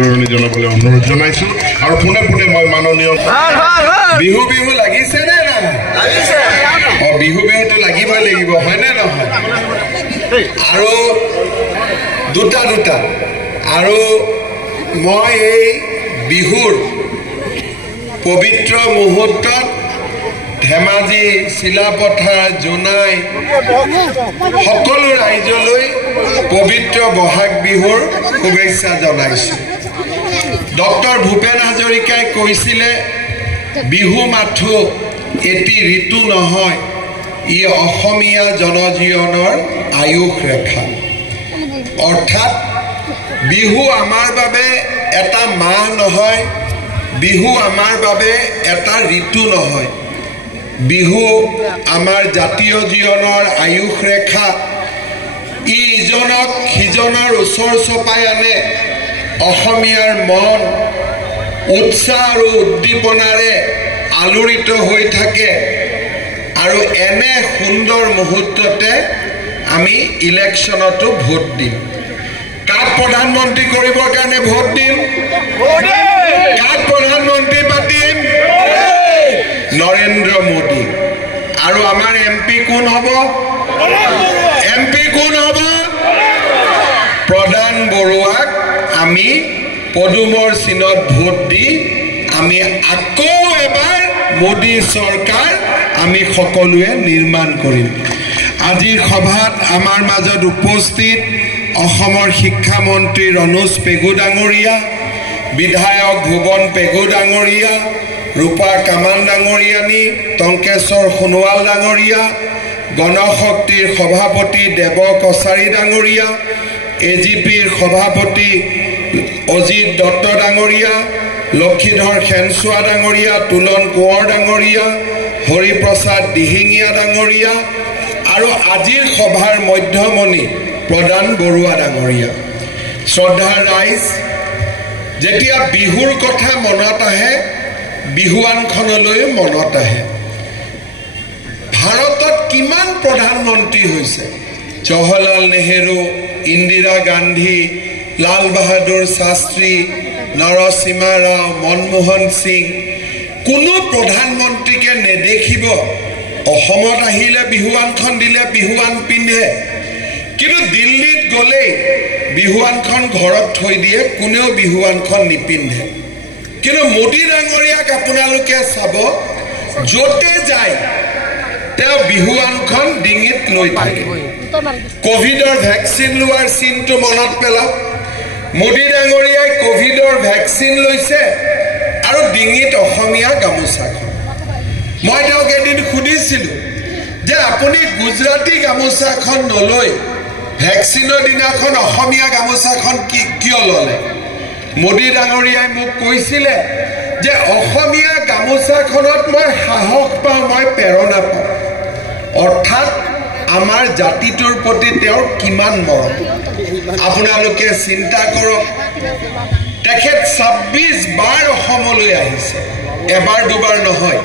জনাবলৈ অনুৰোধ জনাইছো আৰু পুনে পুনে মই মাননীয় বিহু বিহু লাগিছে নে না লাগিছে বিহু বিহুটো লাগিবই লাগিব হয় নে নহয় আৰু দুটা আৰু মই এই বিহুৰ পবিত্ৰ মুহূৰ্তত ধেমাজি শিলাপথাৰ জোনাই সকলো ৰাইজলৈ পবিত্ৰ বহাগ বিহুৰ শুভেচ্ছা জনাইছো ডক্টৰ ভূপেন হাজৰিকাই কৈছিলে বিহু মাথো এটি ঋতু নহয় ই অসমীয়া জনজীৱনৰ আয়ুস ৰেখা অৰ্থাৎ বিহু আমাৰ বাবে এটা মাহ নহয় বিহু আমাৰ বাবে এটা ঋতু নহয় বিহু আমাৰ জাতীয় জীৱনৰ আয়ুস ৰেখা ই ইজনক সিজনৰ ওচৰ চপাই আনে অসমীয়াৰ মন উৎসাহ আৰু উদ্দীপনাৰে আলোড়িত হৈ থাকে আৰু এনে সুন্দৰ মুহূৰ্ততে আমি ইলেকশ্যনতো ভোট দিম কাক প্ৰধানমন্ত্ৰী কৰিবৰ কাৰণে ভোট দিম কাক প্ৰধানমন্ত্ৰী পাতিম নৰেন্দ্ৰ মোদী আৰু আমাৰ এমপি কোন হ'ব প্ৰধান বৰুৱাক আমি পদুমৰ চিনত ভোট দি আমি আকৌ এবাৰ মোদী চৰকাৰ আমি সকলোৱে নিৰ্মাণ কৰিম আজিৰ সভাত আমাৰ মাজত উপস্থিত অসমৰ শিক্ষা মন্ত্ৰী ৰণোজ পেগু ডাঙৰীয়া বিধায়ক ভুৱন পেগু ডাঙৰীয়া ৰূপা কামান ডাঙৰীয়ানী টংকেশ্বৰ সোণোৱাল ডাঙৰীয়া গণশক্তিৰ সভাপতি দেৱ কছাৰী ডাঙৰীয়া এজিপিৰ সভাপতি অজিত দত্ত ডাঙৰীয়া লক্ষীধৰ খেনচোৱা ডাঙৰীয়া তুলন কোঁৱৰ ডাঙৰীয়া হৰিপ্ৰসাদ দিহিঙীয়া ডাঙৰীয়া আৰু আজিৰ সভাৰ মধ্যমণি প্ৰধান বৰুৱা ডাঙৰীয়া শ্ৰদ্ধাৰ ৰাইজ যেতিয়া বিহুৰ কথা মনত আহে বিহুৱানখনলৈ মনত আহে ভাৰতত কিমান প্ৰধানমন্ত্ৰী হৈছে জৱাহৰলাল নেহেৰু ইন্দিৰা গান্ধী লাল বাহাদুৰ শাস্ত্ৰী নৰসিমহা ৰাও মনমোহন সিং কোনো প্ৰধানমন্ত্ৰীকে নেদেখিব অসমত আহিলে বিহুৱানখন দিলে বিহুৱান পিন্ধে কিন্তু দিল্লীত গ'লেই বিহুৱানখন ঘৰত থৈ দিয়ে কোনেও বিহুৱানখন নিপিন্ধে কিন্তু মোদী ডাঙৰীয়াক আপোনালোকে চাব য'তে যায় তেওঁ বিহুৱানখন ডিঙিত লৈ থাকে কোভিডৰ ভেকচিন লোৱাৰ চিনটো মনত পেলাওক মোদী ডাঙৰীয়াই কোভিডৰ ভেকচিন লৈছে আৰু ডিঙিত অসমীয়া গামোচাখন মই তেওঁক এদিন সুধিছিলোঁ যে আপুনি গুজৰাটী গামোচাখন নলৈ ভেকচিনৰ দিনাখন অসমীয়া গামোচাখন কিয় ল'লে মোদী ডাঙৰীয়াই মোক কৈছিলে যে অসমীয়া গামোচাখনত মই সাহস পাওঁ মই প্ৰেৰণা পাওঁ অৰ্থাৎ আমাৰ জাতিটোৰ প্ৰতি তেওঁৰ কিমান মৰম আপোনালোকে চিন্তা কৰক তেখেত 26 বাৰ অসমলৈ আহিছে এবাৰ দুবাৰ নহয়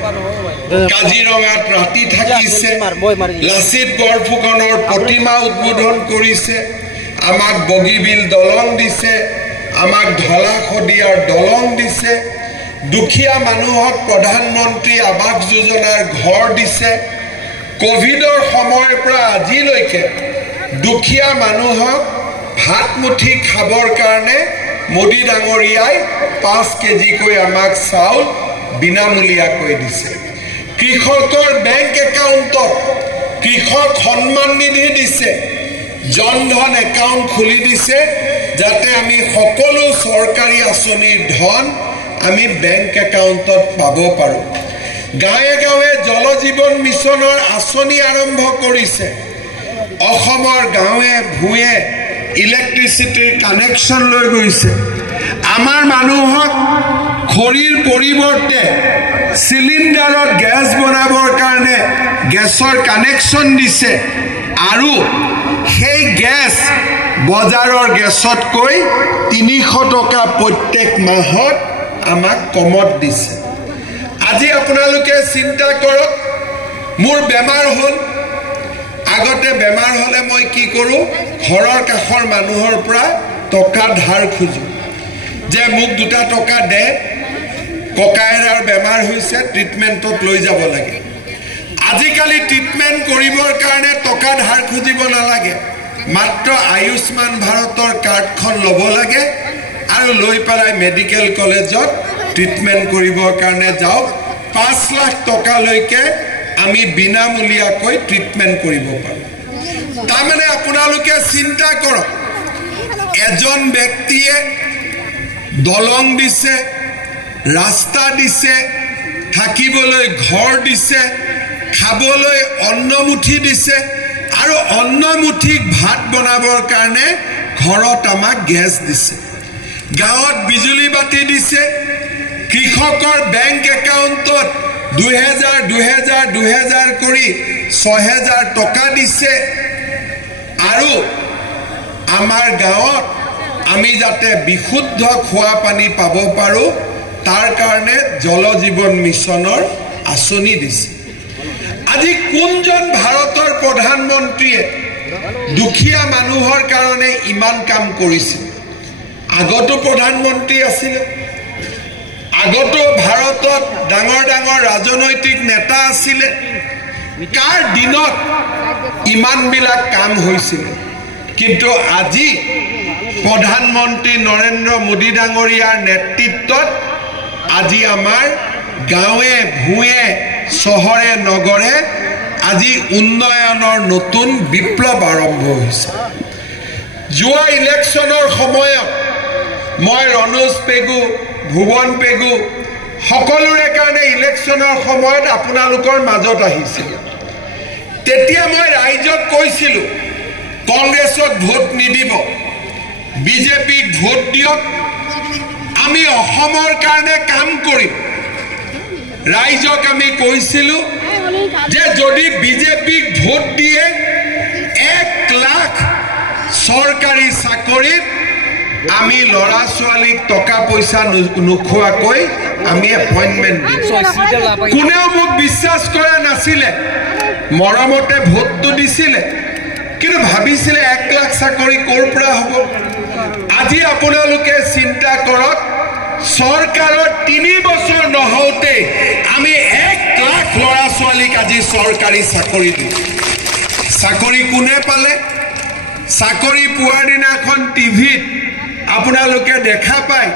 কাজিৰঙাত ৰাতি থাকিছে লাচিত বৰফুকনৰ প্ৰতিমা উদ্বোধন কৰিছে আমাক বগীবিল দলং দিছে আমাক ঢলা শদিয়াৰ দলং দিছে দুখীয়া মানুহক প্ৰধানমন্ত্ৰী আৱাস যোজনাৰ ঘৰ দিছে কোভিডৰ সময়ৰ পৰা আজিলৈকে দুখীয়া মানুহক ভাত মুঠি খাবৰ কাৰণে মোদী ডাঙৰীয়াই 5 কেজিকৈ আমাক চাউল বিনামূলীয়াকৈ দিছে কৃষকৰ বেংক একাউণ্টত কৃষক সন্মান নিধি দিছে জনধন একাউণ্ট খুলি দিছে যাতে আমি সকলো চৰকাৰী আঁচনিৰ ধন আমি বেংক একাউণ্টত পাব পাৰোঁ গাঁৱে গাঁৱে জল জীৱন মিছনৰ আঁচনি আৰম্ভ কৰিছে অসমৰ গাঁৱে ভূঞে ইলেক্ট্ৰিচিটিৰ কানেকশ্যন লৈ গৈছে আমাৰ মানুহক খৰিৰ পৰিৱৰ্তে চিলিণ্ডাৰত গেছ বনাবৰ কাৰণে গেছৰ কানেকশ্যন দিছে আৰু সেই গেছ বজাৰৰ গেছতকৈ 300 টকা প্ৰত্যেক মাহত আমাক কমত দিছে আজি আপোনালোকে চিন্তা কৰক মোৰ বেমাৰ হ'ল আগতে বেমাৰ হলে মই কি কৰো ঘৰৰ কাষৰ মানুহৰ পৰা টকা ধাৰ খুজো যে মোক 2 টকা দে ককাইৰাৰ বেমাৰ হৈছে ট্ৰিটমেণ্টত লৈ যাব লাগে আজিকালি ট্ৰিটমেণ্ট কৰিবৰ কাৰণে টকা ধাৰ খুজিব নালাগে মাত্ৰ আয়ুষ্মান ভাৰতৰ কাৰ্ডখন ল'ব লাগে আৰু লৈ পেলাই মেডিকেল কলেজত ট্ৰিটমেণ্ট কৰিবৰ কাৰণে যাওক 5 লাখ টকা লৈকে আমি বিনামূলীয়াকৈ ট্ৰিটমেণ্ট কৰিব পাৰোঁ তাৰমানে আপোনালোকে চিন্তা কৰক এজন ব্যক্তিয়ে দলং দিছে ৰাস্তা দিছে থাকিবলৈ ঘৰ দিছে খাবলৈ অন্নমুঠি দিছে আৰু অন্নমুঠিক ভাত বনাবৰ কাৰণে ঘৰত আমাক গেছ দিছে গাঁৱত বিজুলী বাতি দিছে কৃষকৰ বেংক একাউণ্টত 2000 কৰি 6000 টকা দিছে আৰু আমাৰ গাঁৱত আমি যাতে বিশুদ্ধ খোৱা পানী পাব পাৰো তাৰ কাৰণে জল জীৱন মিছনৰ আঁচনি দিছে আজি কোনজন ভাৰতৰ প্ৰধানমন্ত্ৰীয়ে দুখীয়া মানুহৰ কাৰণে ইমান কাম কৰিছে আগতো প্ৰধানমন্ত্ৰী আছিল আগতো ভাৰতত ডাঙৰ ডাঙৰ ৰাজনৈতিক নেতা আছিল কাৰ দিনত ইমানবিলাক কাম হৈছিল কিন্তু আজি প্ৰধানমন্ত্ৰী নৰেন্দ্ৰ মোদী ডাঙৰীয়াৰ নেতৃত্বত আজি আমাৰ গাঁৱে ভূঞে চহৰে নগৰে আজি উন্নয়নৰ নতুন বিপ্লৱ আৰম্ভ হৈছে যোৱা ইলেকশ্যনৰ সময়ত মই ৰনোজ পেগু ভুৱন পেগু সকলোৰে কাৰণে ইলেকশ্যনৰ সময়ত আপোনালোকৰ মাজত আহিছিল তেতিয়া মই ৰাইজক কৈছিলোঁ কংগ্ৰেছক ভোট নিদিব বিজেপিক ভোট দিয়ক আমি অসমৰ কাৰণে কাম কৰিম ৰাইজক আমি কৈছিলোঁ যে যদি বিজেপিক ভোট দিয়ে 1 লাখ চৰকাৰী চাকৰিত আমি লৰা ছোৱালীক টকা পইচা নোখোৱাকৈ আমি এপইণ্টমেণ্ট দিম কোনেও মোক বিশ্বাস কৰা নাছিলে মৰমতে ভোটটো দিছিলে কিন্তু ভাবিছিলে 1 লাখ চাকৰি ক'ৰ পৰা হ'ব আজি আপোনালোকে চিন্তা কৰক চৰকাৰৰ 3 বছৰ নহওঁতে আমি 1 লাখ লৰা ছোৱালীক আজি চৰকাৰী চাকৰি দিম চাকৰি কোনে পালে চাকৰি পোৱাৰ দিনাখন টিভিত আপোনালোকে দেখা পায়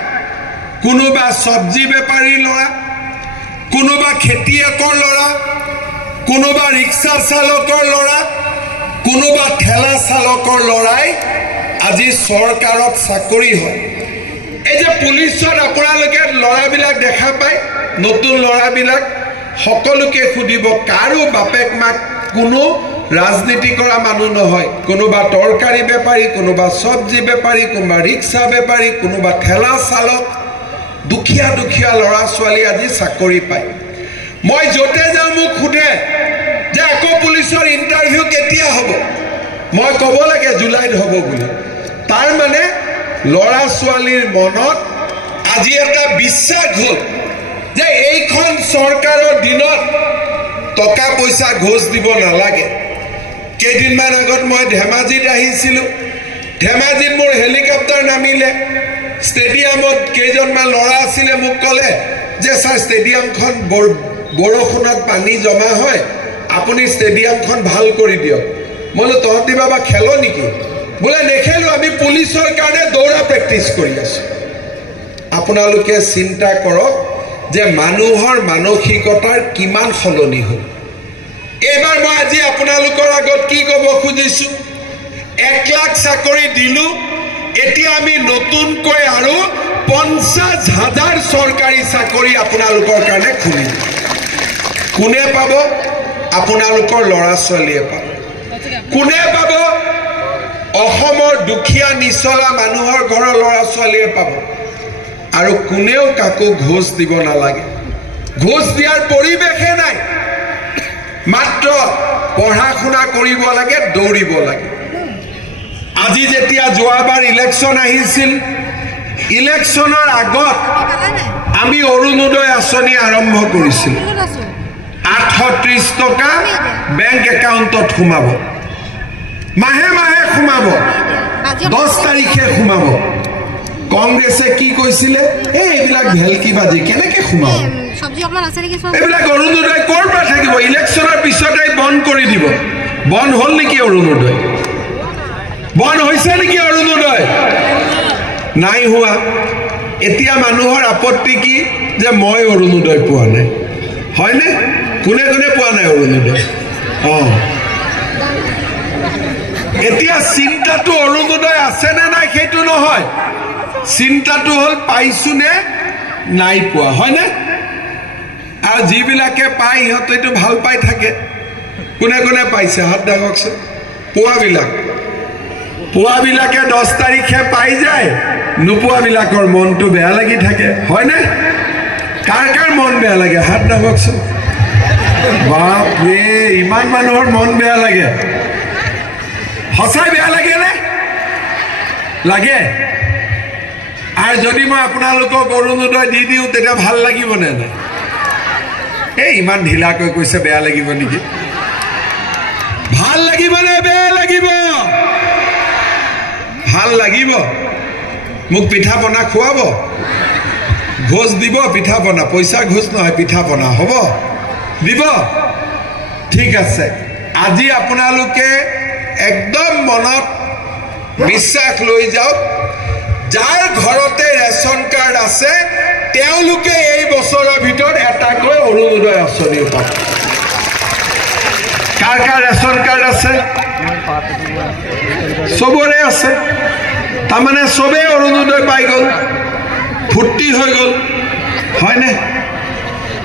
কোনোবা সবজি বেপাৰী ল'ৰা কোনোবা খেতিয়কৰ ল'ৰা কোনোবা ৰিক্সা চালকৰ ল'ৰা কোনোবা ঠেলা চালকৰ ল'ৰাই আজি চৰকাৰত চাকৰি হয় এই যে পুলিচত আপোনালোকে ল'ৰাবিলাক দেখা পায় নতুন ল'ৰাবিলাক সকলোকে খুদিব কাৰো বাপেক মাক কোনো ৰাজনীতি কৰা মানুহ নহয় কোনোবা তৰকাৰী বেপাৰী কোনোবা সবজি বেপাৰী কোনোবা ৰিক্সা বেপাৰী কোনোবা ঠেলা চালক দুখীয়া দুখীয়া ল'ৰা ছোৱালী আজি চাকৰি পায় মই যতে যাওঁ মোক খুদে যে আকৌ পুলিচৰ ইন্টাৰভিউ কেতিয়া হ'ব মই ক'ব লাগে জুলাইত হ'ব বুলি তাৰ মানে ল'ৰা ছোৱালীৰ মনত আজি এটা বিশ্বাস হ'ল যে এইখন চৰকাৰৰ দিনত টকা পইচা ঘোষ দিব নালাগে কেইদিনমান আগত মই ধেমাজিত আহিছিলোঁ ধেমাজিত মোৰ হেলিকপ্টাৰ নামিলে ষ্টেডিয়ামত কেইজনমান ল'ৰা আছিলে মোক ক'লে যে ছাৰ ষ্টেডিয়ামখন বৰষুণত পানী জমা হয় আপুনি ষ্টেডিয়ামখন ভাল কৰি দিয়ক মই বোলো তহঁতি বাবা খেল নেকি বোলে নেখেলো আমি পুলিচৰ কাৰণে দৌৰা প্ৰেক্টিচ কৰি আছোঁ আপোনালোকে চিন্তা কৰক যে মানুহৰ মানসিকতাৰ কিমান সলনি হ'ল এইবাৰ মই আজি আপোনালোকৰ আগত কি ক'ব খুজিছোঁ 1 লাখ চাকৰি দিলোঁ এতিয়া আমি নতুনকৈ আৰু 50,000 চৰকাৰী চাকৰি আপোনালোকৰ কাৰণে খুলিম কোনে পাব আপোনালোকৰ ল'ৰা ছোৱালীয়ে পাব কোনে পাব অসমৰ দুখীয়া নিচলা মানুহৰ ঘৰৰ ল'ৰা ছোৱালীয়ে পাব আৰু কোনেও কাকো ঘোষ দিব নালাগে ঘোষ দিয়াৰ পৰিৱেশে নাই মাত্ৰ পঢ়া শুনা কৰিব লাগে দৌৰিব লাগে আজি যেতিয়া যোৱাবাৰ ইলেকশ্যন আহিছিল ইলেকশ্যনৰ আগত আমি অৰুণোদয় আঁচনি আৰম্ভ কৰিছিলোঁ 830 টকা বেংক একাউণ্টত সোমাব মাহে মাহে সোমাব 10 তাৰিখে সোমাব কংগ্ৰেছে কি কৈছিলে এইবিলাক ভেলকিবাজি কেনেকে সোমাব এইবিলাক অৰুণোদয় ক'ৰ পৰা থাকিব ইলেকশ্যনৰ পিছতে বন্ধ কৰি দিব বন্ধ হ'ল নেকি অৰুণোদয় বন্ধ হৈছে নেকি অৰুণোদয় নাই হোৱা এতিয়া মানুহৰ আপত্তি কি যে মই অৰুণোদয় পোৱা নাই হয়নে কোনে কোনে পোৱা নাই অৰুণোদয় এতিয়া চিন্তাটো অৰুণোদয় আছে নে নাই সেইটো নহয় চিন্তাটো হ'ল পাইছো নে নাই পোৱা হয়নে আৰু যিবিলাকে পায় ইহঁতেতো ভাল পাই থাকে কোনে কোনে পাইছে হাত দাঙকচোন পোৱাবিলাকে 10 তাৰিখে পাই যায় নোপোৱাবিলাকৰ মনটো বেয়া লাগি থাকে হয়নে কাৰ কাৰ মন বেয়া লাগে হাত দাঙকচোন বাপৰে ইমান মানুহৰ মন বেয়া লাগে সঁচাই বেয়া লাগে নে লাগে আৰু যদি মই আপোনালোকক অৰুণোদয় দি দিওঁ তেতিয়া ভাল লাগিব নে নাই এই ইমান ঢিলাকৈ কৈছে বেয়া লাগিব নেকি ভাল লাগিব নে বেয়া লাগিব ভাল লাগিব মোক পিঠা পনা খুৱাব ঘোষ দিব পিঠা পনা পইচা ঘোষ নহয় পিঠা পনা হ'ব দিব ঠিক আছে আজি আপোনালোকে একদম মনত বিশ্বাস লৈ যাওক যাৰ ঘৰতে ৰেচন কাৰ্ড আছে তেওঁলোকে এই বছৰৰ ভিতৰত এটাকৈ অৰুণোদয় আঁচনি পাব কাৰ কাৰ ৰেচন কাৰ্ড আছে চবৰে আছে তাৰমানে চবেই অৰুণোদয় পাই গ'ল ফূৰ্তি হৈ গ'ল হয়নে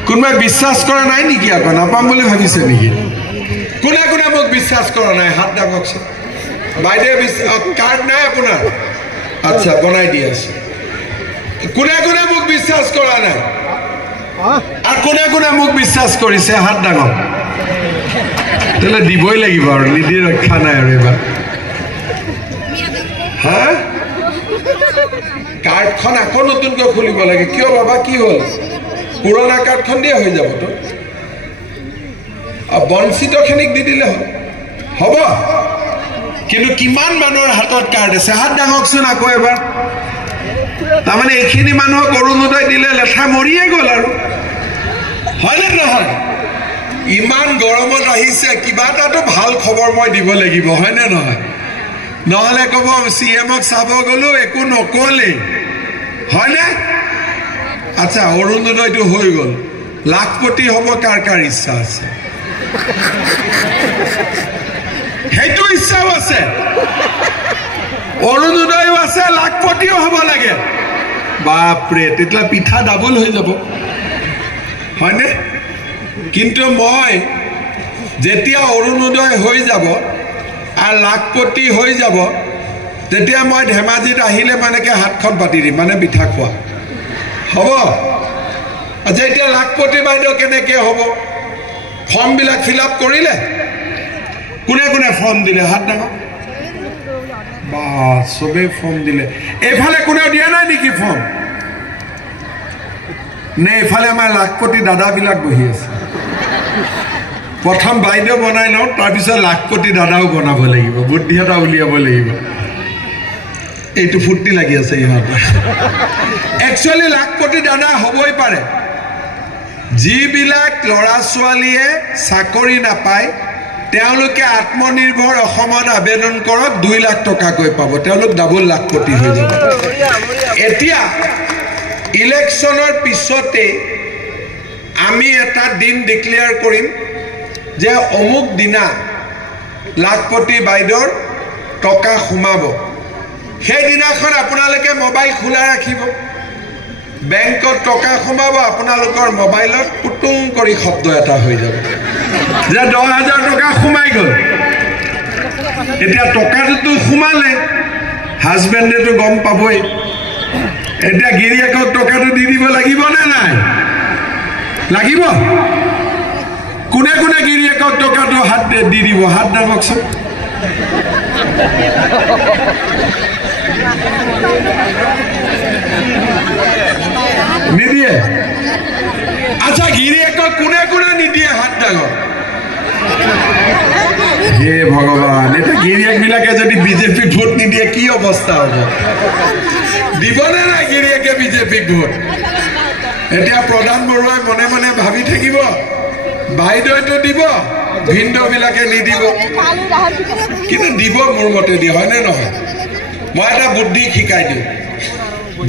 কোনোবাই বিশ্বাস কৰা নাই নেকি আকৌ নাপাম বুলি ভাবিছে নেকি কোনে কোনে মোক বিশ্বাস কৰা নাই হাত দাঙকচোন বাইদেউ কাৰ্ড নাই আপোনাৰ আচ্ছা বনাই দি আছো কোনে কোনে মোক বিশ্বাস কৰা নাই আৰু কোনে কোনে মোক বিশ্বাস কৰিছে হাত দাঙক তেলে দিবই লাগিব আৰু নিদি ৰক্ষা নাই আৰু এবাৰ হা কাৰ্ডখন আকৌ নতুনকৈ খুলিব লাগে কিয় বাবা কি হ'ল পুৰণা কাৰ্ডখন দিয়ে হৈ যাবতো বঞ্চিতখিনিক দি দিলে হ'ব কিন্তু কিমান মানুহৰ হাতত কাৰ্ড আছে হাত দাঙকচোন আকৌ এবাৰ তাৰমানে এইখিনি মানুহক অৰুণোদয় দিলে লেঠা মৰিয়ে গ'ল আৰু হয়নে নহয় ইমান গৰমত আহিছে কিবা এটাতো ভাল খবৰ মই দিব লাগিব হয়নে নহয় নহ'লে ক'ব CMক চাব গ'লো একো নক'লেই হয়নে আচ্ছা অৰুণোদয়টো হৈ গ'ল লাখপতি হ'ব কাৰ কাৰ ইচ্ছা আছে সেইটো ইচ্ছাও আছে অৰুণোদয়ও আছে লাখপতিও হ'ব লাগে বাপৰে তেতিয়া পিঠা ডাবল হৈ যাব হয়নে কিন্তু মই যেতিয়া অৰুণোদয় হৈ যাব আৰু লাখপতি হৈ যাব তেতিয়া মই ধেমাজিত আহিলে মানেকে হাতখন পাতি দিম মানে পিঠা খোৱা হ'ব আচ্ছা এতিয়া লাখপতি বাইদেউ কেনেকে হ'ব ফৰ্মবিলাক ফিল আপ কৰিলে কোনে কোনে ফৰ্ম দিলে হাত ডাঙৰ বা চবেই ফৰ্ম দিলে এইফালে কোনেও দিয়া নাই নেকি ফৰ্ম নে এইফালে আমাৰ লাখপতি দাদাবিলাক বহি আছে প্ৰথম বাইদেউ বনাই লওঁ তাৰপিছত লাখপতি দাদাও বনাব লাগিব বুদ্ধি এটা উলিয়াব লাগিব এইটো ফূৰ্তি লাগি আছে ইহঁতৰ একচুৱেলি লাখপতি দাদা হ'বই পাৰে যিবিলাক ল'ৰা ছোৱালীয়ে চাকৰি নাপায় তেওঁলোকে আত্মনিৰ্ভৰ অসমত আবেদন কৰক 2 লাখ টকাকৈ পাব তেওঁলোক ডাবল লাখপতি হৈ যাব এতিয়া ইলেকশ্যনৰ পিছতে আমি এটা দিন ডিক্লেয়াৰ কৰিম যে অমুক দিনা লাখপতি বাইদেউৰ টকা সোমাব সেই দিনাখন আপোনালোকে মোবাইল খোলা ৰাখিব বেংকত টকা সোমাব আপোনালোকৰ মোবাইলত পুটুং কৰি শব্দ এটা হৈ যাব যে 10,000 টকা সোমাই গ'ল এতিয়া টকাটো সোমালে হাজবেণ্ডেতো গম পাবই এতিয়া গিৰিয়েকক টকাটো দি দিব লাগিব নে নাই লাগিব কোনে কোনে গিৰিয়েকক টকাটো হাত দি দিব হাত দাঙকচোন নিদিয়ে আচ্ছা গিৰিয়েকক কোনে কোনে নিদিয়ে হাত দাঙক হে ভগৱান এটা গিৰিয়েকবিলাকে যদি বিজেপি ভোট নিদিয়ে কি অৱস্থা হ'ব দিবনে নাই গিৰিয়েকে বিজেপিক ভোট এতিয়া প্ৰধান বৰুৱাই মনে মনে ভাবি থাকিব বাইদেউটো দিব ভিন্দবিলাকে নিদিব কিন্তু দিব মোৰ মতে দি হয়নে নহয় মই এটা বুদ্ধি শিকাই দিওঁ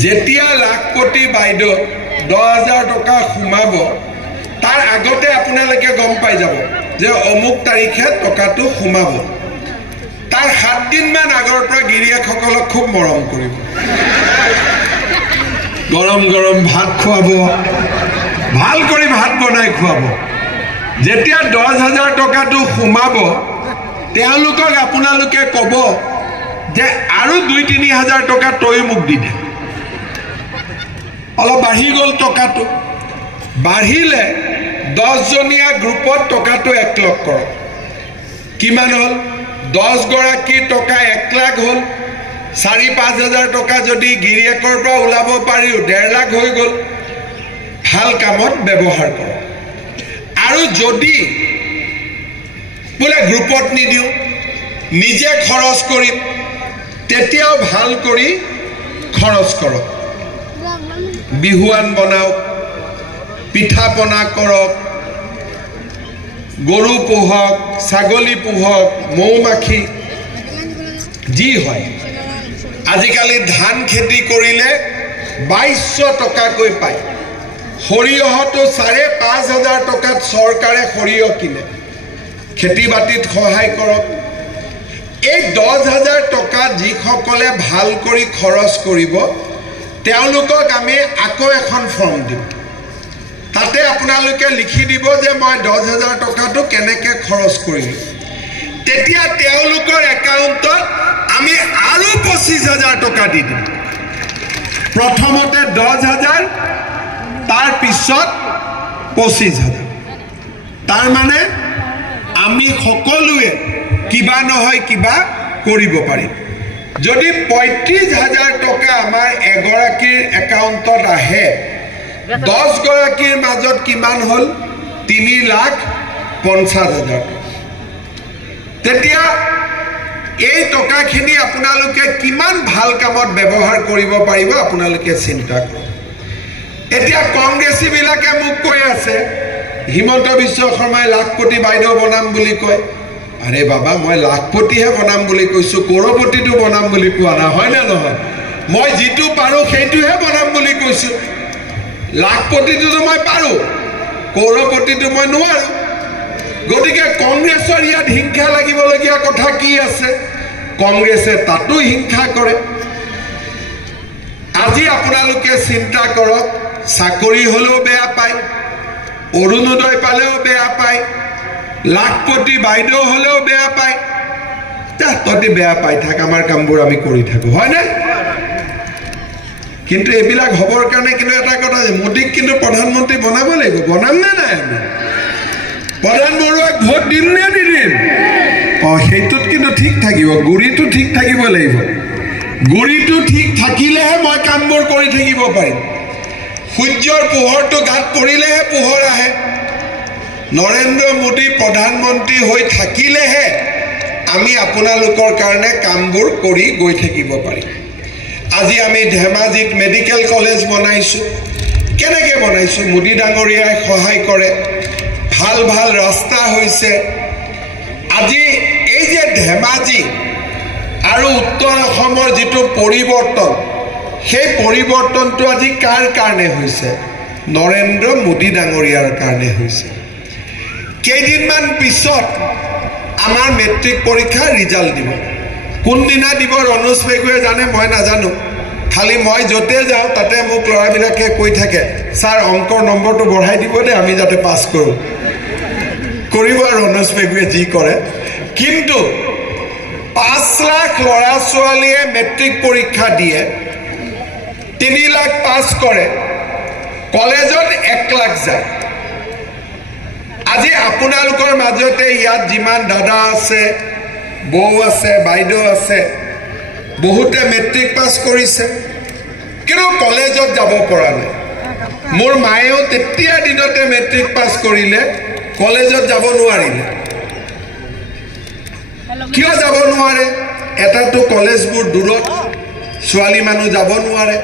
যেতিয়া লাখপতি বাইদেউ 10,000 টকা সোমাব তাৰ আগতে আপোনালোকে গম পাই যাব যে অমুক তাৰিখে টকাটো সোমাব তাৰ 7 দিনমান আগৰ পৰা গিৰিয়েকসকলক খুব মৰম কৰিব গৰম গৰম ভাত খুৱাব ভাল কৰি ভাত বনাই খুৱাব যেতিয়া 10,000 টকাটো সোমাব তেওঁলোকক আপোনালোকে ক'ব যে আৰু 2-3,000 টকা তই মোক দি দে অলপ বাঢ়ি গ'ল টকাটো বাঢ়িলে 10 জনীয়া গ্ৰুপত টকাটো 1 লাখ কৰক কিমান হ'ল 10 গৰাকীৰ টকা 1 লাখ হ'ল 4-5 হাজাৰ টকা যদি গিৰিয়েকৰ পৰা ওলাব পাৰি 1.5 লাখ হৈ গ'ল ভাল কামত ব্যৱহাৰ কৰক আৰু যদি বোলে গ্ৰুপত নিদিওঁ নিজে খৰচ কৰিম তেতিয়াও ভাল কৰি খৰচ কৰক বিহুৱান বনাওক পিঠা পনা কৰক গৰু পোহক ছাগলী পোহক মৌমাখি যি হয় আজিকালি ধান খেতি কৰিলে 2200 টকাকৈ পায় সৰিয়হটো 5,500 টকাত চৰকাৰে সৰিয়হ কিনে খেতি বাতিত সহায় কৰক এই 10,000 টকা যিসকলে ভাল কৰি খৰচ কৰিব তেওঁলোকক আমি আকৌ এখন ফৰ্ম দিম তাতে আপোনালোকে লিখি দিব যে মই 10,000 টকাটো কেনেকৈ খৰচ কৰিলোঁ তেতিয়া তেওঁলোকৰ একাউণ্টত আমি আৰু 25,000 টকা দি দিম প্ৰথমতে 10,000 তাৰ পিছত 25,000 তাৰ মানে আমি সকলোৱে কিবা নহয় কিবা কৰিব পাৰিম যদি 35,000 টকা আমাৰ এগৰাকীৰ একাউণ্টত আহে 10 গৰাকীৰ মাজত কিমান হ'ল 3,50,000 তেতিয়া এই টকাখিনি আপোনালোকে কিমান ভাল কামত ব্যৱহাৰ কৰিব পাৰিব আপোনালোকে চিন্তা কৰক এতিয়া কংগ্ৰেছীবিলাকে মোক কৈ আছে হিমন্ত বিশ্ব শৰ্মাই লাখপতি বাইদেউ বনাম বুলি কয় আৰে বাবা মই লাখপতিহে বনাম বুলি কৈছোঁ কৰপতিটো বনাম বুলি কোৱা নাই হয় নে নহয় মই যিটো পাৰোঁ সেইটোহে বনাম বুলি কৈছোঁ লাখপতিটো মই পাৰোঁ কৰপতিটো মই নোৱাৰোঁ গতিকে কংগ্ৰেছৰ ইয়াত হিংসা লাগিবলগীয়া কথা কি আছে কংগ্ৰেছে তাতো হিংসা কৰে আজি আপোনালোকে চিন্তা কৰক চাকৰি হ'লেও বেয়া পায় অৰুণোদয় পালেও বেয়া পায় লাখপতি বাইদেউ হ'লেও বেয়া পায় তহঁতি বেয়া পাই থাক আমাৰ কামবোৰ আমি কৰি থাকোঁ হয়নে কিন্তু এইবিলাক হ'বৰ কাৰণে কিন্তু এটা কথা মোদীক কিন্তু প্ৰধানমন্ত্ৰী বনাব লাগিব বনাম নে নাই আমি প্ৰধান বৰুৱাক ভোট দিম নে নিদিম সেইটোত কিন্তু ঠিক থাকিব গুৰিটো ঠিক থাকিব লাগিব গুৰিটো ঠিক থাকিলেহে মই কামবোৰ কৰি থাকিব পাৰিম সূৰ্যৰ পোহৰটো গাত পৰিলেহে পোহৰ আহে নৰেন্দ্ৰ মোদী প্ৰধানমন্ত্ৰী হৈ থাকিলেহে আমি আপোনালোকৰ কাৰণে কামবোৰ কৰি গৈ থাকিব পাৰিম আজি আমি ধেমাজিত মেডিকেল কলেজ বনাইছোঁ কেনেকৈ বনাইছোঁ মোদী ডাঙৰীয়াই সহায় কৰে ভাল ভাল ৰাস্তা হৈছে আজি এই যে ধেমাজি আৰু উত্তৰ অসমৰ যিটো পৰিৱৰ্তন সেই পৰিৱৰ্তনটো আজি কাৰ কাৰণে হৈছে নৰেন্দ্ৰ মোদী ডাঙৰীয়াৰ কাৰণে হৈছে কেইদিনমান পিছত আমাৰ মেট্ৰিক পৰীক্ষাৰ ৰিজাল্ট দিব কোনদিনা দিব ৰণোজ পেগুৱে জানে মই নাজানো খালি মই য'তে যাওঁ তাতে মোক ল'ৰাবিলাকে কৈ থাকে ছাৰ অংকৰ নম্বৰটো বঢ়াই দিব দে আমি যাতে পাছ কৰোঁ কৰিব আৰু ৰণোজ পেগুৱে যি কৰে কিন্তু 5 লাখ ল'ৰা ছোৱালীয়ে মেট্ৰিক পৰীক্ষা দিয়ে 3 লাখ পাছ কৰে কলেজত 1 লাখ যায় আজি আপোনালোকৰ মাজতে ইয়াত যিমান দাদা আছে বৌ আছে বাইদেউ আছে বহুতে মেট্ৰিক পাছ কৰিছে কিন্তু কলেজত যাব পৰা নাই মোৰ মায়েও তেতিয়া দিনতে মেট্ৰিক পাছ কৰিলে কলেজত যাব নোৱাৰিলে কিয় যাব নোৱাৰে এটাতো কলেজবোৰ দূৰত ছোৱালী মানুহ যাব নোৱাৰে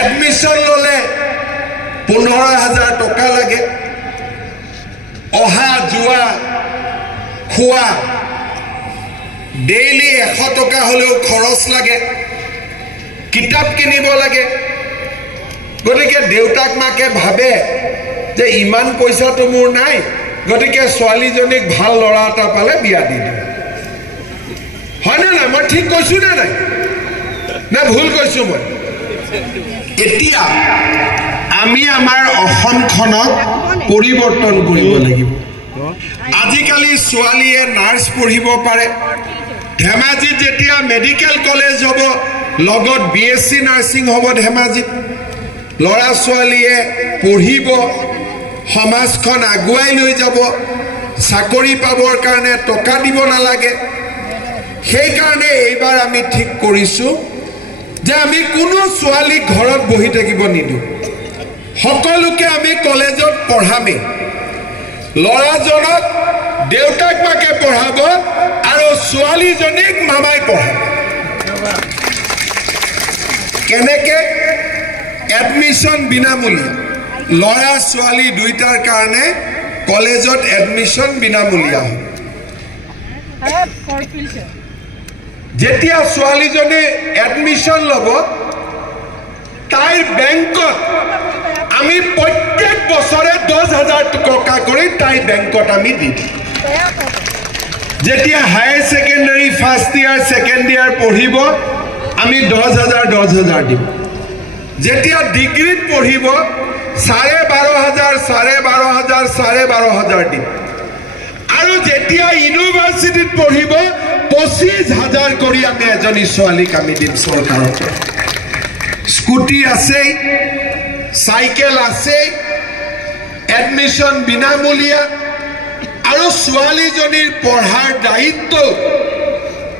এডমিশ্যন ল'লে 15,000 টকা লাগে অহা যোৱা খোৱা ডেইলি 100 টকা হলেও খৰচ লাগে কিতাপ কিনিব লাগে গতিকে দেউতাক মাকে ভাবে যে ইমান পইচাটো মোৰ নাই গতিকে ছোৱালীজনীক ভাল ল'ৰা এটা পালে বিয়া দি দিম হয় না মই ঠিক কৈছো না নাই না ভুল কৈছো মই এতিয়া আমি আমাৰ অসমখনক পৰিৱৰ্তন কৰিব লাগিব আজিকালি ছোৱালীয়ে নাৰ্ছ পঢ়িব পাৰে ধেমাজিত যেতিয়া মেডিকেল কলেজ হ'ব লগত BSc নাৰ্ছিং হ'ব ধেমাজিত ল'ৰা ছোৱালীয়ে পঢ়িব সমাজখন আগুৱাই লৈ যাব চাকৰি পাবৰ কাৰণে টকা দিব নালাগে সেই কাৰণে এইবাৰ আমি ঠিক কৰিছো যে আমি কোনো ছোৱালী ঘৰত বহি থাকিব নিদো সকলোকে আমি কলেজত পঢ়ামে ল'ৰাজনক দেউতাক মাকে পঢ়াব আৰু ছোৱালীজনীক মামাই পঢ়াব কেনেকে এডমিশ্যন বিনামূলীয়া ল'ৰা ছোৱালী দুইটাৰ কাৰণে কলেজত এডমিশ্যন বিনামূলীয়া যেতিয়া ছোৱালীজনী এডমিশ্যন ল'ব তাইৰ বেংকত আমি প্ৰত্যেক বছৰে 10,000 টকা কৰি তাই বেংকত আমি দি দিম যেতিয়া higher secondary first year second year পঢ়িব আমি 10,000 দিম যেতিয়া ডিগ্ৰীত পঢ়িব 12,500 দিম আৰু যেতিয়া ইউনিভাৰ্চিটিত পঢ়িব 25,000 কৰি আমি এজনী ছোৱালীক আমি দিম চৰকাৰৰ পৰা স্কুটি আছে সাইকেল আছে এডমিশ্যন বিনামূলীয়া আৰু ছোৱালীজনীৰ পঢ়াৰ দায়িত্ব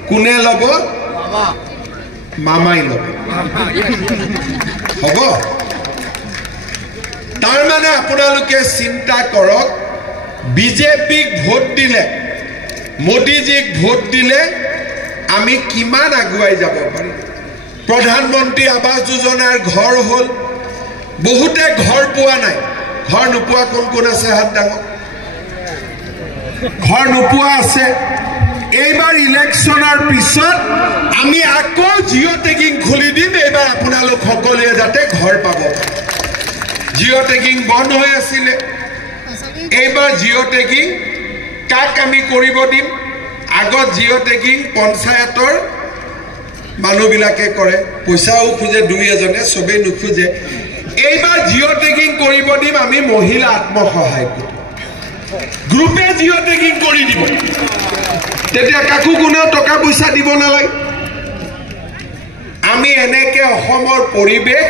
কোনে ল'ব মামাই ল'ব হ'ব তাৰ মানে আপোনালোকে চিন্তা কৰক বিজেপিক ভোট দিলে মোদীজীক ভোট দিলে আমি কিমান আগুৱাই যাব পাৰিম প্ৰধানমন্ত্ৰী আৱাস যোজনাৰ ঘৰ হ'ল বহুতে ঘৰ পোৱা নাই ঘৰ নোপোৱা কোন কোন আছে হাত ডাঙৰ ঘৰ নোপোৱা আছে এইবাৰ ইলেকশ্যনৰ পিছত আমি আকৌ জিঅ' টেগিং খুলি দিম এইবাৰ আপোনালোক সকলোৱে যাতে ঘৰ পাব জিঅ' টেগিং বন্ধ হৈ আছিলে এইবাৰ জিঅ' টেগিং কাক আমি কৰিব দিম আগত জিঅ' টেগিং পঞ্চায়তৰ মানুহবিলাকে কৰে পইচাও খোজে দুই এজনে চবেই নোখোজে এইবাৰ জিঅ' টেগিং কৰিব দিম আমি মহিলা আত্মসহায়ক গ্ৰুপে জিঅ' টেগিং কৰি দিব তেতিয়া কাকো কোনো টকা পইচা দিব নালাগে আমি এনেকে অসমৰ পৰিৱেশ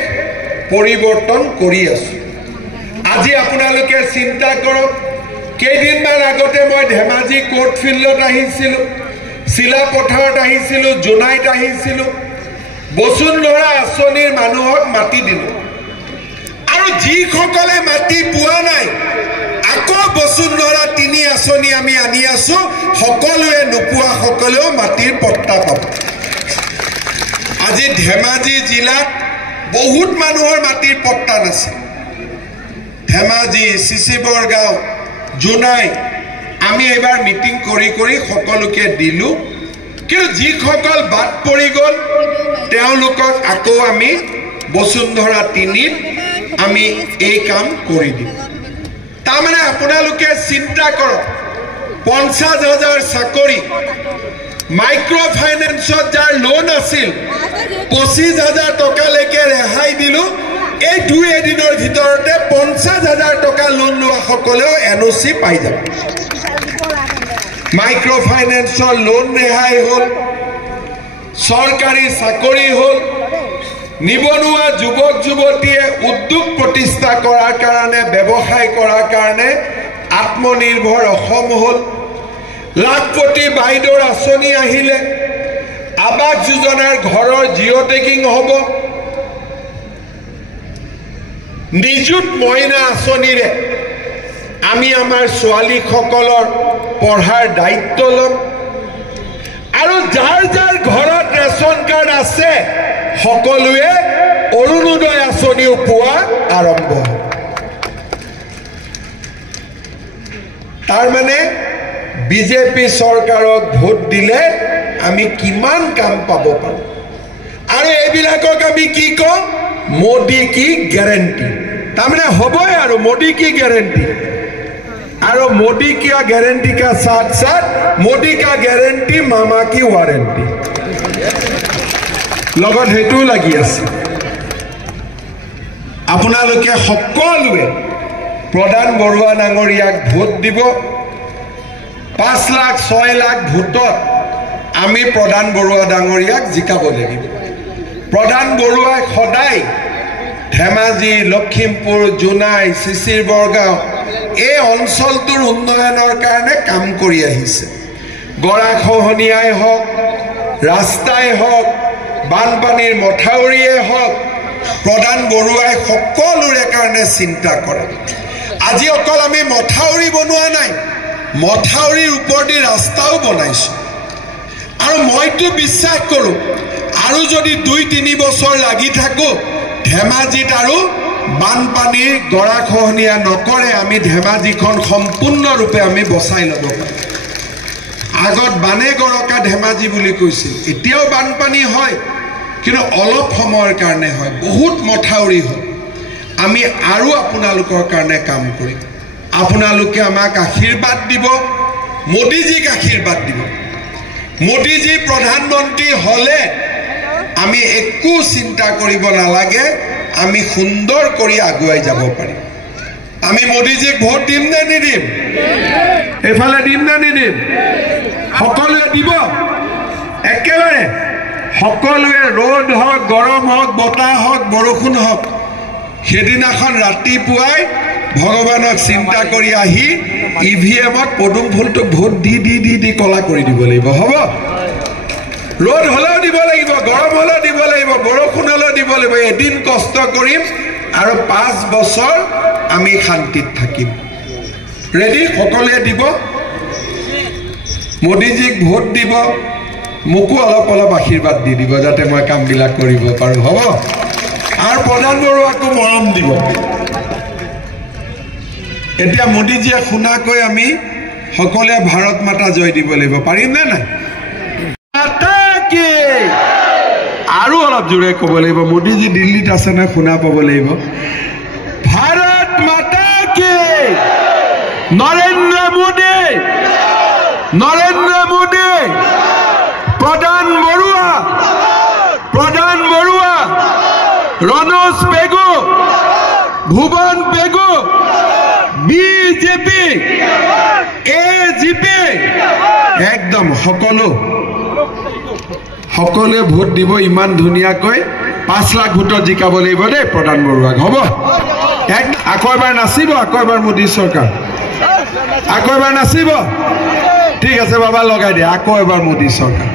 পৰিৱৰ্তন কৰি আছো আজি আপোনালোকে চিন্তা কৰক কেইদিনমান আগতে মই ধেমাজি কোৰ্ট ফিল্ডত আহিছিলো শিলা পথাৰত আহিছিলো জোনাইত আহিছিলো বসুন্ধৰা আঁচনিৰ মানুহক মাটি দিলো আৰু যিসকলে মাটি পোৱা নাই আকৌ বসুন্ধৰা 3 আঁচনি আমি আনি আছো সকলোৱে নোপোৱা সকলেও মাটিৰ পট্টা পাব আজি ধেমাজি জিলাত বহুত মানুহৰ মাটিৰ পট্টা আছে ধেমাজি চিচিবৰ গাঁও জোনাই আমি এবাৰ মিটিং কৰি কৰি সকলোকে দিলো কিন্তু যিসকল বাদ পৰি গ'ল তেওঁলোকক আকৌ আমি বসুন্ধৰা 3ত আমি এই কাম কৰি দিম তাৰমানে আপোনালোকে চিন্তা কৰক 50,000 চাকৰি মাইক্ৰ ফাইনেন্সত যাৰ লোন আছিল 25,000 টকালৈকে ৰেহাই দিলো এই 2 দিনৰ ভিতৰতে 50,000 টকা লোন লোৱা সকলেও NOC পাই যাব মাইক্ৰ ফাইনেন্সৰ লোন ৰেহাই হ'ল চৰকাৰী চাকৰি হ'ল নিবনুৱা যুৱক যুৱতীয়ে উদ্যোগ প্ৰতিষ্ঠা কৰাৰ কাৰণে ব্যৱসায় কৰাৰ কাৰণে আত্মনিৰ্ভৰ অসম হ'ল লাখপতি বাইদেউৰ আঁচনি আহিলে আৱাস যোজনাৰ ঘৰৰ জিঅ' টেগিং হ'ব নিযুত মইনা আঁচনিৰে আমি আমাৰ ছোৱালীসকলৰ পঢ়াৰ দায়িত্ব ল'ম আৰু যাৰ যাৰ ঘৰত ৰেচন কাৰ্ড আছে সকলোৱে অৰুণোদয় আঁচনিও পোৱা আৰম্ভ হ'ব। তাৰমানে বিজেপি চৰকাৰক ভোট দিলে আমি কিমান কাম পাব পাৰোঁ। আৰু এইবিলাকক আমি কি কওঁ? মোদী কি গ্যাৰেণ্টি। তাৰমানে হ'বই আৰু মোদী কি গ্যাৰেণ্টি। আৰু মোদী কি গ্যাৰেণ্টি কা সাথ সাথ মোদী কা গ্যাৰেণ্টি মামা কি ৱাৰেণ্টি লগত হেতুও লাগি আছে। আপোনালোকে সকলোৱে প্ৰধান বৰুৱা ডাঙৰীয়াক ভোট দিব। 5 লাখ 6 লাখ ভোটত আমি প্ৰধান বৰুৱা ডাঙৰীয়াক জিকাব লাগিব। প্ৰধান বৰুৱাই সদায় ধেমাজি, লখিমপুৰ, জোনাই, চিচিৰ বৰগাঁও এই অঞ্চলটোৰ উন্নয়নৰ কাৰণে কাম কৰি আহিছে। গৰাখহনীয়াই হওক, ৰাস্তাই হওক, বানপানীৰ মথাউৰিয়ে হওক, প্ৰধান বৰুৱাই সকলোৰে কাৰণে চিন্তা কৰে। আজি অকল আমি মথাউৰি বনোৱা নাই, মথাউৰিৰ ওপৰেদি ৰাস্তাও বনাইছোঁ। আৰু মইতো বিশ্বাস কৰোঁ আৰু যদি 2-3 বছৰ লাগি থাকোঁ ধেমাজিত আৰু বানপানীৰ গৰাখহনীয়া নকৰে আমি ধেমাজিখন সম্পূৰ্ণৰূপে আমি বচাই ল'ব পাৰিম। আগত বানে গৰকা ধেমাজি বুলি কৈছিল, এতিয়াও বানপানী হয় কিন্তু অলপ সময়ৰ কাৰণে হয়, বহুত মথাউৰি হয়। আমি আৰু আপোনালোকৰ কাৰণে কাম কৰিম। আপোনালোকে আমাক আশীৰ্বাদ দিব, মোদীজীক আশীৰ্বাদ দিব। মোদীজী প্ৰধানমন্ত্ৰী হ'লে আমি একো চিন্তা কৰিব নালাগে, আমি সুন্দৰ কৰি আগুৱাই যাব পাৰিম। আমি মোদীজীক ভোট দিম নে নিদিম? এইফালে দিম নে নিদিম? সকলোৱে দিব একেবাৰে। সকলোৱে ৰ'দ হওক, গৰম হওক, বতাহ হওক, বৰষুণ হওক, সেইদিনাখন ৰাতিপুৱাই ভগৱানক চিন্তা কৰি আহি EVM-ত পদুম ফুলটো ভোট দি দি দি দি কলা কৰি দিব লাগিব। হ'ব? ৰ'দ হ'লেও দিব লাগিব, গৰম হ'লেও দিব লাগিব, বৰষুণ হ'লেও দিব লাগিব। এদিন কষ্ট কৰিম আৰু 5 বছৰ আমি শান্তিত থাকিম। ৰেডি? সকলোৱে দিব, মোদীজীক ভোট দিব, মোকো অলপ অলপ আশীৰ্বাদ দি দিব যাতে মই কামবিলাক কৰিব পাৰোঁ। হ'ব? আৰু প্ৰধান বৰুৱাকো মৰম দিব। এতিয়া মোদীজীয়ে শুনাকৈ আমি সকলোৱে ভাৰত মাতা জয় দিব লাগিব। পাৰিম নে নাই? আৰু অলপ জোৰে ক'ব লাগিব। মোদীজী দিল্লীত আছে নে শুনা পাব লাগিব। ভাৰত মাতা কি, নৰেন্দ্ৰ মোদী, নৰেন্দ্ৰ মোদী, প্ৰধান বৰুৱা, প্ৰধান বৰুৱা, ৰণোজ পেগু, ভুৱন পেগু, বিজেপি, AGP, একদম সকলোৱে ভোট দিব ইমান ধুনীয়াকৈ। 5 লাখ ভোটত জিকাব লাগিব দেই প্ৰধান বৰুৱাক। হ'ব? আকৌ এবাৰ নাচিব, আকৌ এবাৰ মোদী চৰকাৰ, আকৌ এবাৰ নাচিব। ঠিক আছে বাবা, লগাই দিয়া, আকৌ এবাৰ মোদী চৰকাৰ।